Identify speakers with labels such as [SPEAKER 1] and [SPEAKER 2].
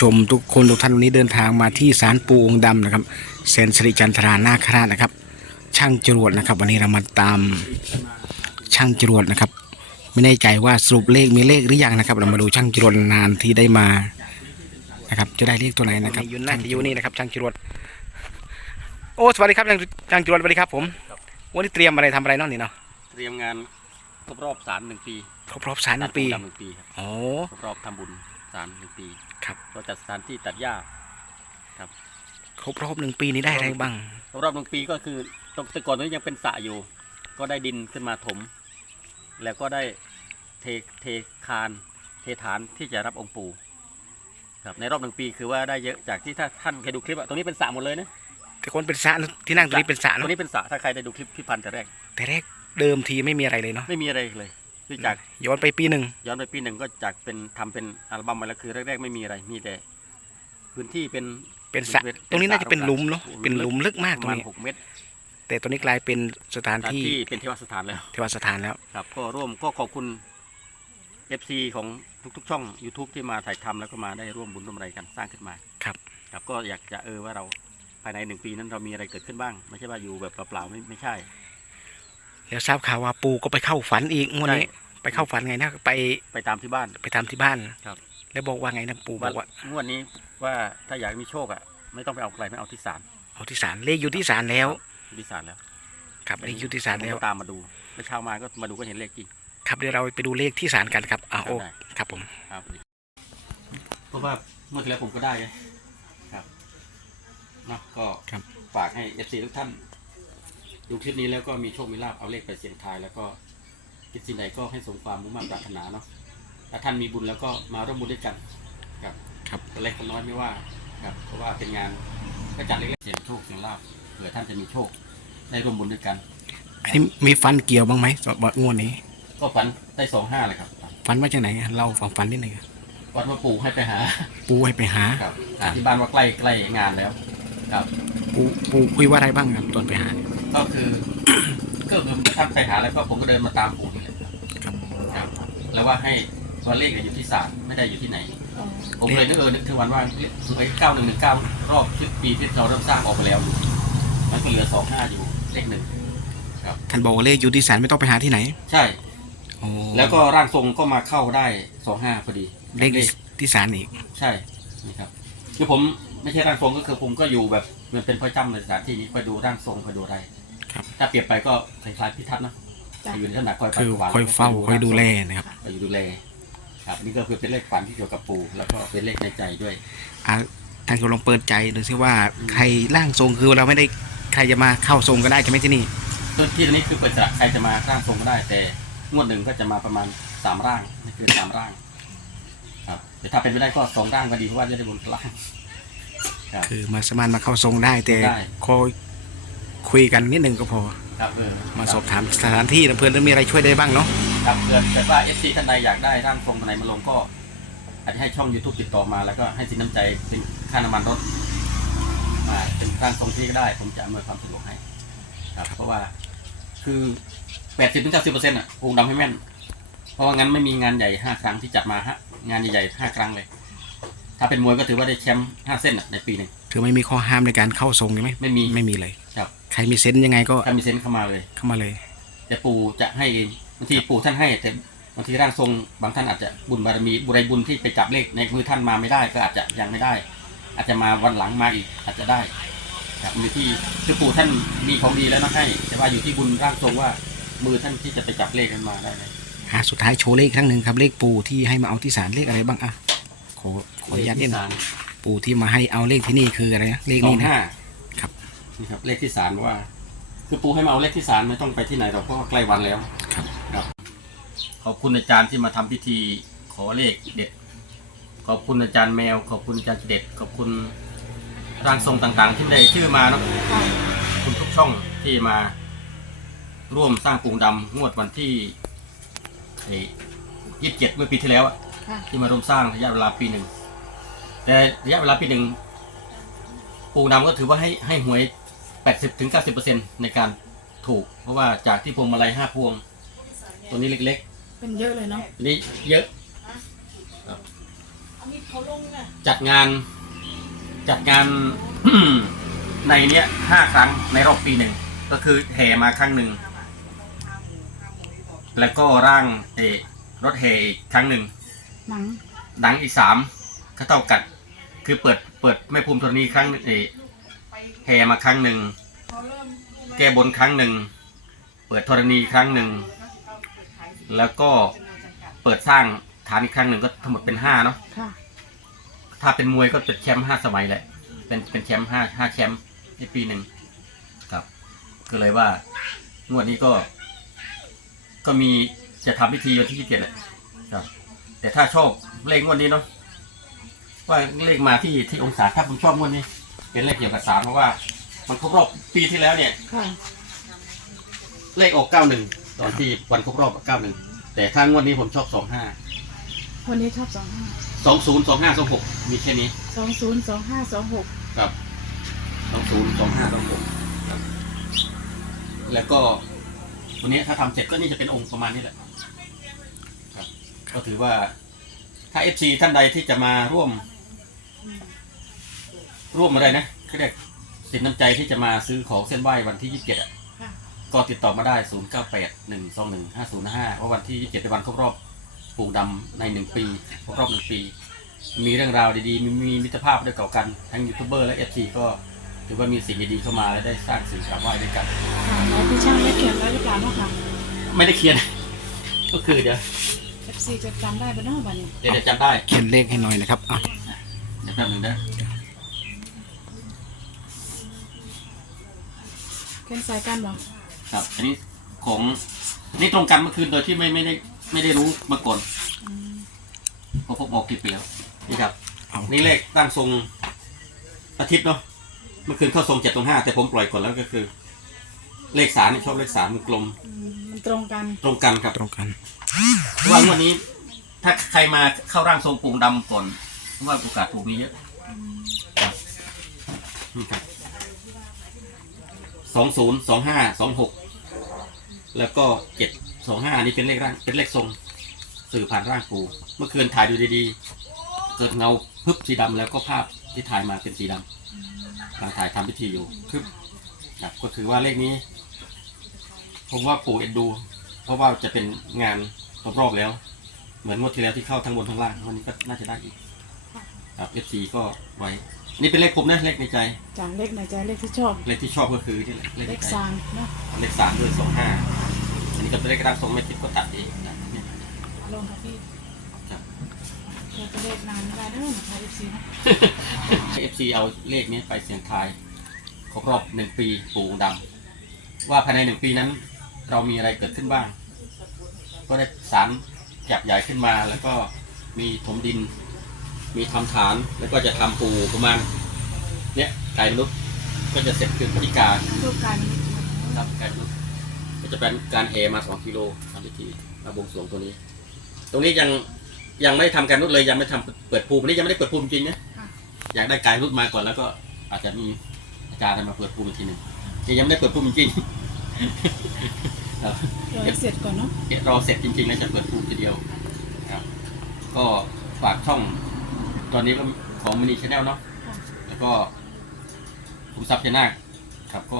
[SPEAKER 1] ชมทุกคนทุกท่านวันนี้เดินทางมาที่ศาลปูองค์ดำนะครับเซนสริจันทรานาคราชนะครับ ช่างจรวดนะครับ วันนี้เรามาตามช่างจรวดนะครับ ไม่แน่ใจว่าสรุปเลขมีเลขหรือยังนะครับ เรามาดูช่างจรวดนานที่ได้มานะครับ จะได้เลขตัวไหนนะครับยุนน่าจะอยู่นี่นะครับ ช่างจรวดโอ้สวัสดีครับช่างช่างจรวดสวัสดีครับผมวันนี้เตรียมอะไรทำอะไรเนาะนี่เนาะ
[SPEAKER 2] เตรียมงานครบรอบสารหนึ่งปี
[SPEAKER 1] ครบรอบสามหนึ่งปี
[SPEAKER 2] ตัดผมดำหนึ่งปีครับ
[SPEAKER 1] โอ้
[SPEAKER 2] ครบรอบทำบุญ สารหนึ่งปี
[SPEAKER 1] ครับ
[SPEAKER 2] เราจัดสถานที่ตัดหญ้า
[SPEAKER 1] ครบรอบหนึ่งปีนี้ได้อะไรบ้าง
[SPEAKER 2] ครบรอบหนึ่งปีก็คือตรงแต่ก่อนนี้ยังเป็นสระอยู่ ก็ได้ดินขึ้นมาถม แล้วก็ได้เทเทคาน เทฐานที่จะรับองค์ปู่ครับในรอบหนึ่งปีคือว่าได้เยอะจากที่ถ้าท่านเคยดูคลิปอะตรงนี้เป็นสระหมดเลยนะ
[SPEAKER 1] แต่คนเป็นสระที่นั่งตรงนี้เป็นสระ
[SPEAKER 2] ตร
[SPEAKER 1] เนาะ
[SPEAKER 2] งนี้เป็นสระถ้าใครได้ดูคลิปพี่พันธ์แต่แรก
[SPEAKER 1] แต่แรกเดิมทีไม่มีอะไรเลยเนาะ
[SPEAKER 2] ไม่มีอะไรเลย คือจาก
[SPEAKER 1] ย้อนไปปีหนึ่ง
[SPEAKER 2] ย้อนไปปีหนึ่งก็จากเป็นทำเป็นอัลบั้มมาแล้วคือแรกๆไม่มีอะไรมีแต่ พื้นที่เป็น
[SPEAKER 1] เป็นสระ
[SPEAKER 2] เป็น
[SPEAKER 1] ตรงนี้น่าจะเป็นหลุมเนาะ
[SPEAKER 2] หลุมลึก
[SPEAKER 1] เป็นหลุมลึกมาก
[SPEAKER 2] ป
[SPEAKER 1] ตร
[SPEAKER 2] ระ
[SPEAKER 1] ง
[SPEAKER 2] มาณ
[SPEAKER 1] นี้
[SPEAKER 2] หกเมตร
[SPEAKER 1] แต่ตรงนี้กลายเป็นสถาน
[SPEAKER 2] สถาน
[SPEAKER 1] ที่
[SPEAKER 2] ที่เป็นเทวสถานแล้ว
[SPEAKER 1] เทวสถานแล้ว
[SPEAKER 2] ครับ ก็ร่วมก็ขอบคุณ FC ของทุกๆ ช่อง YouTube ที่มาถ่ายทำแล้วก็มาได้ร่วมบุญร่วมอะไรกันสร้างขึ้นมา
[SPEAKER 1] ครับ
[SPEAKER 2] ครับก็อยากจะเออว่าเราภายในหนึ่งปีนั้นเรามีอะไรเกิดขึ้นบ้าง ไม่ใช่ว่าอยู่แบบเปล่าๆไม่ไม่ใช่
[SPEAKER 1] แล้วทราบข่าวว่าปูก็ไปเข้าฝันอีกงวดนี้
[SPEAKER 2] ใช่
[SPEAKER 1] ไปเข้าฝันไงนะไป
[SPEAKER 2] ไปตามที่บ้าน
[SPEAKER 1] ไปทำที่บ้าน
[SPEAKER 2] ครับ
[SPEAKER 1] แล้วบอกว่าไงนะปูบอกว่า
[SPEAKER 2] งวดนี้ว่าถ้าอยากมีโชคอะ ไม่ต้องไปเอาใครไม่เอาที่ศาล
[SPEAKER 1] เอาที่ศาลเลขอยู่ที่ศาลแล้ว
[SPEAKER 2] ที่ศาลแล้ว
[SPEAKER 1] ครับเลขอยู่ที่ศาลแล้ว
[SPEAKER 2] ผมก็ตามมาดูเมื่อเช้ามาก็มาดูก็เห็นเลขจริง
[SPEAKER 1] ครับเดี๋ยวเราไปดูเลขที่ศาลกันครับอ่าโอ้
[SPEAKER 2] ได้
[SPEAKER 1] ครับผม
[SPEAKER 2] ครับเพราะว่าเมื่อที่แล้วผมก็ได้ไงครับเนาะก็
[SPEAKER 1] ครับ
[SPEAKER 2] ฝากให้เอฟซีทุกท่าน ดูคลิปนี้แล้วก็มีโชคมีลาบเอาเลขไปเสี่ยงทายแล้วก็คิดสิ่งใดก็ให้สมความมุ่งมั่นปรารถนาเนาะถ้าท่านมีบุญแล้วก็มาร่วมบุญด้วยกันครับ
[SPEAKER 1] ครับ
[SPEAKER 2] คนเล็กคนน้อยไม่ว่าครับเพราะว่าเป็นงานก็จัดเล็กๆเสี่ยงโชคเสี่ยงลาบเผื่อท่านจะมีโชคได้ร่วมบุญด้วยกัน
[SPEAKER 1] อันนี้มีฟันเกี่ยวบ้างไหมสำหรับงวดนี้
[SPEAKER 2] ก็ฝันได้สองห้าเลยครับ
[SPEAKER 1] ฟันว่าจากไหนเราฟังฟันนิดหนึ่ง
[SPEAKER 2] วัดมาปู่ให้ไปหา
[SPEAKER 1] ปูให้ไปหา
[SPEAKER 2] ครับหาที่บ้านว่าใกล้ใกล้งานแล้ว ครับ
[SPEAKER 1] ปูปูคุยว่าอะไรบ้างครับตอนไปหา
[SPEAKER 2] ก็คือ ก็คือท่านไปหาแล้วก็ผมก็เดินมาตามปู่นี่แหละครับ
[SPEAKER 1] ครับ
[SPEAKER 2] ครับแล้วว่าให้ตัวเลขเนี่ยอยู่ที่ศาลไม่ได้อยู่ที่ไหน ผมเลยนึกเออนึกถึงวันว่าไอ้เก้าหนึ่งหนึ่งเก้ารอบสิบปีที่เราเริ่มสร้างออกไปแล้วมันก็เหลือสองห้าอยู่เลขหนึ่ง
[SPEAKER 1] ท่านบอกว่าเลขอยู่ที่ศาลไม่ต้องไปหาที่ไหน
[SPEAKER 2] ใช่
[SPEAKER 1] โอ้
[SPEAKER 2] แล้วก็ร่างทรงก็มาเข้าได้สองห้าพอดี
[SPEAKER 1] เลขที่ศาลอีก
[SPEAKER 2] ใช่นี่ครับคือผม ไม่ใช่ร่างทรงก็คือผมก็อยู่แบบมันเป็นพ่อจ้ำในสถานที่นี้คอยดูร่างทรงคอยดูอะไร
[SPEAKER 1] ครับ
[SPEAKER 2] ถ้าเปรียบไปก็คล้ายๆพิทัศน์นะ
[SPEAKER 3] จ้ะ
[SPEAKER 2] อยู่ในขนาดคอย
[SPEAKER 1] คือ
[SPEAKER 2] ปัดกวาด
[SPEAKER 1] คอยเฝ้าคอยดูแลนะครับ
[SPEAKER 2] คอยดูแลครับนี่ก็คือเป็นเลขฝันที่เกี่ยวกับปู่แล้วก็เป็นเลขในใจด้วย
[SPEAKER 1] อะท่านก็ลองเปิดใจดูซิว่าใครร่างทรงคือเราไม่ได้ใครจะมาเข้าทรงก็ได้ใช่ไหมที่นี่
[SPEAKER 2] ต้นที่นี้คือเปิดสระใครจะมาร่างทรงก็ได้ แต่งวดหนึ่งก็จะมาประมาณสามร่างนี่คือสามร่าง ครับแต่ถ้าเป็นไม่ได้ก็สองร่างก็ดีเพราะว่าจะได้บนล่าง ครับ
[SPEAKER 1] คือมาสามารถมาเข้าทรงได้แต่
[SPEAKER 2] ได้
[SPEAKER 1] คอยคุยกันนิดหนึ่งก็พอ
[SPEAKER 2] ครับเออ
[SPEAKER 1] มาสอบถามสถานที่นะเพื่อนจะมีอะไรช่วยได้บ้างเนาะ
[SPEAKER 2] ครับเกิดเกิดว่าเอฟซีท่านใดอยากได้ร่างทรงท่านใดมาลงก็อาจจะให้ช่อง YouTube ติดต่อมาแล้วก็ให้สินน้ำใจเป็นค่าน้ำมันรถมาเป็นร่างทรงที่ก็ได้ ผมจะอำนวยความสะดวกให้ ครับ เพราะว่าคือแปดสิบถึงเก้าสิบเปอร์เซ็นต์อะองค์ดำให้แม่น เพราะว่างั้นไม่มีงานใหญ่ห้าครั้งที่จัดมาฮะงานใหญ่ๆห้าครั้งเลย ถ้าเป็นมวยก็ถือว่าได้แชมป์ห้าเส้นอะในปีหนึ่ง
[SPEAKER 1] คือไม่มีข้อห้ามในการเข้าทรงใช่ไหม
[SPEAKER 2] ไม่มี
[SPEAKER 1] ไม่มีเลย
[SPEAKER 2] ครับ
[SPEAKER 1] ใครมีเซนต์ยังไงก็
[SPEAKER 2] ถ้ามีเซนส์เข้ามาเลย
[SPEAKER 1] เข้ามาเลย
[SPEAKER 2] แต่ปู่จะให้บางทีปู่ท่านให้แต่บางทีร่างทรงบางท่านอาจจะบุญบารมีบุไรบุญที่ไปจับเลขในมือท่านมาไม่ได้ก็อาจจะยังไม่ได้ อาจจะมาวันหลังมาอีกอาจจะได้ครับอยู่ที่คือปู่ท่านมีของดีแล้วมาให้ แต่ว่าอยู่ที่บุญร่างทรงว่ามือท่านที่จะไปจับเลขกันมาได้ไหม
[SPEAKER 1] หาสุดท้ายโชว์เลขครั้งหนึ่งครับเลขปูที่ให้มาเอาที่ศาลเลขอะไรบ้างอะ ขอขออนุญาตนิดนึงปูที่มาให้เอาเลขที่นี่คืออะไรนะเลข
[SPEAKER 2] สอ
[SPEAKER 1] นี้
[SPEAKER 2] ง
[SPEAKER 1] นะ
[SPEAKER 2] ห้า
[SPEAKER 1] ครับ
[SPEAKER 2] นี่ครับเลขที่ศาลว่า คือปู่ให้มาเอาเลขที่ศาลไม่ต้องไปที่ไหนหรอกเพราะว่าใกล้วันแล้ว
[SPEAKER 1] ครับ
[SPEAKER 2] ครับ ขอบคุณอาจารย์ที่มาทำพิธีขอเลขเด็ด ขอบคุณอาจารย์แมว ขอบคุณอาจารย์เด็ด ขอบคุณร่างทรงต่างๆ ที่ได้ชื่อมาเนาะ
[SPEAKER 3] ค่ะ
[SPEAKER 2] ขอบคุณทุกช่องที่มาร่วมสร้างกรุงดำงวดวันที่ยี่สิบเจ็ดเมื่อปีที่แล้วอะ
[SPEAKER 3] ค่ะ
[SPEAKER 2] ที่มาร่วมสร้างระยะเวลาปีหนึ่งแต่ระยะเวลาปีหนึ่งปูดำก็ถือว่าให้ให้หวย 80ถึง90 ในการถูก เพราะว่าจากที่พวงมาลัยห้าพวง ตัวนี้เล็ก
[SPEAKER 3] เป็นเยอะเลยเนาะ
[SPEAKER 2] ๆตัวนี้เยอะ
[SPEAKER 3] พเขาลงน่ะ
[SPEAKER 2] จัดงานจัดงาน ในเนี้ยห้าครั้งในรอบปีหนึ่ง ก็คือแห่มาครั้งหนึ่ง แล้วก็ร่างเออรถแห่อีกครั้งหนึ่ง
[SPEAKER 3] หนัง
[SPEAKER 2] หนังอีกสามเขาเท่ากัด คือเปิดเปิดแม่ภูมิธรณีครั้งหนึ่งเออแห่มาครั้งหนึ่งแก้บนครั้งหนึ่งเปิดธรณีครั้งหนึ่งแล้วก็เปิดสร้างฐานอีกครั้งหนึ่งก็ทั้งหมดเป็นห้าเนาะ
[SPEAKER 3] ค่ะ
[SPEAKER 2] ถ้าเป็นมวยก็เป็นแชมป์ห้าสมัยแหละ เป็นเป็นแชมป์ห้าห้าแชมป์ในปีหนึ่งครับ ก็เลยว่างวดนี้ก็ ก็มีจะทำพิธีวันที่ยี่สิบเจ็ดแหละครับ แต่ถ้าชอบเลขงวดนี้เนาะว่าเลขมาที่ที่องศาถ้าผมชอบงวดนี้ เป็นเลขเกี่ยวกับสามเพราะว่า มันครบรอบปีที่แล้วเนี่ย
[SPEAKER 3] ค่ะ
[SPEAKER 2] เลขออกเก้าหนึ่งตอนที่วันครบรอบเก้าหนึ่งแต่ถ้างวดนี้ผมชอบสองห้า
[SPEAKER 3] วันนี้ชอบสองห้า
[SPEAKER 2] สองศูนย์สองห้าสองหกมีแค่นี้
[SPEAKER 3] สองศูนย์สองห้าสองหก
[SPEAKER 2] ครับสองศูนย์สองห้าสองหกครับแล้วก็วันนี้ถ้าทำเสร็จก็นี่จะเป็นองค์ประมาณนี้แหละครับ ก็ถือว่าถ้าเอฟซีท่านใดที่จะมาร่วม ร่วมอะไรนะเขาเรียกสินน้ำใจที่จะมาซื้อของเส้นไหว้วันที่ยี่สิบเจ็ด
[SPEAKER 3] ค่ะ
[SPEAKER 2] ก็ติดต่อมาได้0 9 8 1 2 1 5 0 5ว่าวันที่27เป็นวันครบรอบปลูกดำใน1ปีครบรอบ1ปี มีเรื่องราวดีๆ มีมีมิตรภาพด้วยเก่ากัน ทั้งยูทูบเบอร์และ FC ก็ถือว่ามีสิ่งดีๆเข้ามาและได้สร้างสิ่งกราบไหว้ด้วยกัน
[SPEAKER 3] ค่ะแล้วพี่ช่างได้เขียนไว้หรือเปล่าเนาะค่ะ
[SPEAKER 2] ไม่ได้เขียน ก็คือเดี๋ยว
[SPEAKER 3] FC จะจำได้ปะเนาะวันนี้
[SPEAKER 2] เดี๋ยวเดี๋ยวจำได้
[SPEAKER 1] เขียนเลขให้หน่อยนะครับอะ
[SPEAKER 2] เดี๋ยวแป๊บหนึงนะ
[SPEAKER 3] เขียนใส่กันเหรอ
[SPEAKER 2] ครับ อันนี้ของอันนี่ตรงกันเมื่อคืนโดยที่ไม่ไม่ได้ไม่ได้รู้มาก่อน
[SPEAKER 3] อืม
[SPEAKER 2] เพราะผมบอกกี่ปีแล้วนี่ครับ
[SPEAKER 1] เอา
[SPEAKER 2] นี่เลขตั้งทรงอาทิตย์เนาะเมื่อคืนเข้าทรงเจ็ดตรงห้าแต่ผมปล่อยก่อนแล้วก็คือ เลขสามนี่ชอบเลขสามมันกลม
[SPEAKER 3] อืมมัน ตรงกัน
[SPEAKER 2] ตรงกันครับ
[SPEAKER 1] ตรงกัน
[SPEAKER 2] เพราะว่างวันนี้ ถ้าใครมาเข้าร่างทรงปูงดำก่อนเพราะว่าโอกาสถูกมีเยอะครับนี่ครับสองศูนย์สองห้าสองหกแล้วก็เจ็ดสองห้านี่เป็นเลขร่างเป็นเลขทรง สื่อผ่านร่างปูเมื่อคืนถ่ายดูดีๆ เกิดเงาพึบสีดำแล้วก็ภาพที่ถ่ายมาเป็นสีดำกำลังถ่ายทำพิธีอยู่พึบครับก็คือว่าเลขนี้ ผมว่าปู่เอ็นดู เพราะว่าจะเป็นงานครบรอบแล้ว เหมือนงวดที่แล้วที่เข้าทั้งบนทั้งล่างวันนี้ก็น่าจะได้อีกครับ FC ก็ไว้ นี่เป็นเลขผมนะเลขในใจ
[SPEAKER 3] จากเลขในใจเลขที่ชอบ
[SPEAKER 2] เลขที่ชอบก็คือที่เลข
[SPEAKER 3] เล
[SPEAKER 2] ใน
[SPEAKER 3] ข
[SPEAKER 2] ใจ
[SPEAKER 3] สามเนาะ
[SPEAKER 2] เลขสามด้วยสองห้าอันนี้ก็เป็นเลขร่างทรงไม่คิดก็ตัดเองนะเนี่ย
[SPEAKER 3] ลงค่ะพี่
[SPEAKER 2] ครับ
[SPEAKER 3] เราจะเลขนานไม่ได้เด้อนะคะ FC นะ
[SPEAKER 2] ให้ FC เอาเลขนี้ไปเสี่ยงทายครบรอบหนึ่งปีปู่องค์ดำว่าภายในหนึ่งปีนั้น เรามีอะไรเกิดขึ้นบ้าง ก็ได้สารจับใหญ่ขึ้นมา แล้วก็มีถมดิน มีทำฐานแล้วก็จะทำปูประมาณเนี้ยไก่มนุษย์ก็จะเสร็จคือพฤติการ
[SPEAKER 3] รูปกายมัน
[SPEAKER 2] ครับไก่มนุษย์ก็จะเป็นการแห่มาสองกิโลทำพิธีมาบวงสรวงตัวนี้ ตรงนี้ยังยังไม่ได้ทำการนุษย์เลยยังไม่ทำเปิดภูมิอันนี้ยังไม่ได้เปิดภูมิจริงนะ
[SPEAKER 3] ค่ะ
[SPEAKER 2] อยากได้กายรุดมาก่อนแล้วก็อาจจะมีอาจารย์มาเปิดภูมิอีกทีหนึ่งยังไม่ได้เปิดภูมิจริง รับ
[SPEAKER 3] เราให้เสร็จก่อนเนาะ
[SPEAKER 2] เดี๋ยวรอเสร็จจริงๆแล้วจะเปิดภูมิทีเดียวครับ ก็ฝากช่อง ตอนนี้ก็ของมินิชแนลเนาะ
[SPEAKER 3] ค่ะ
[SPEAKER 2] แล้วก็คุณทรัพย์ชนาคครับก็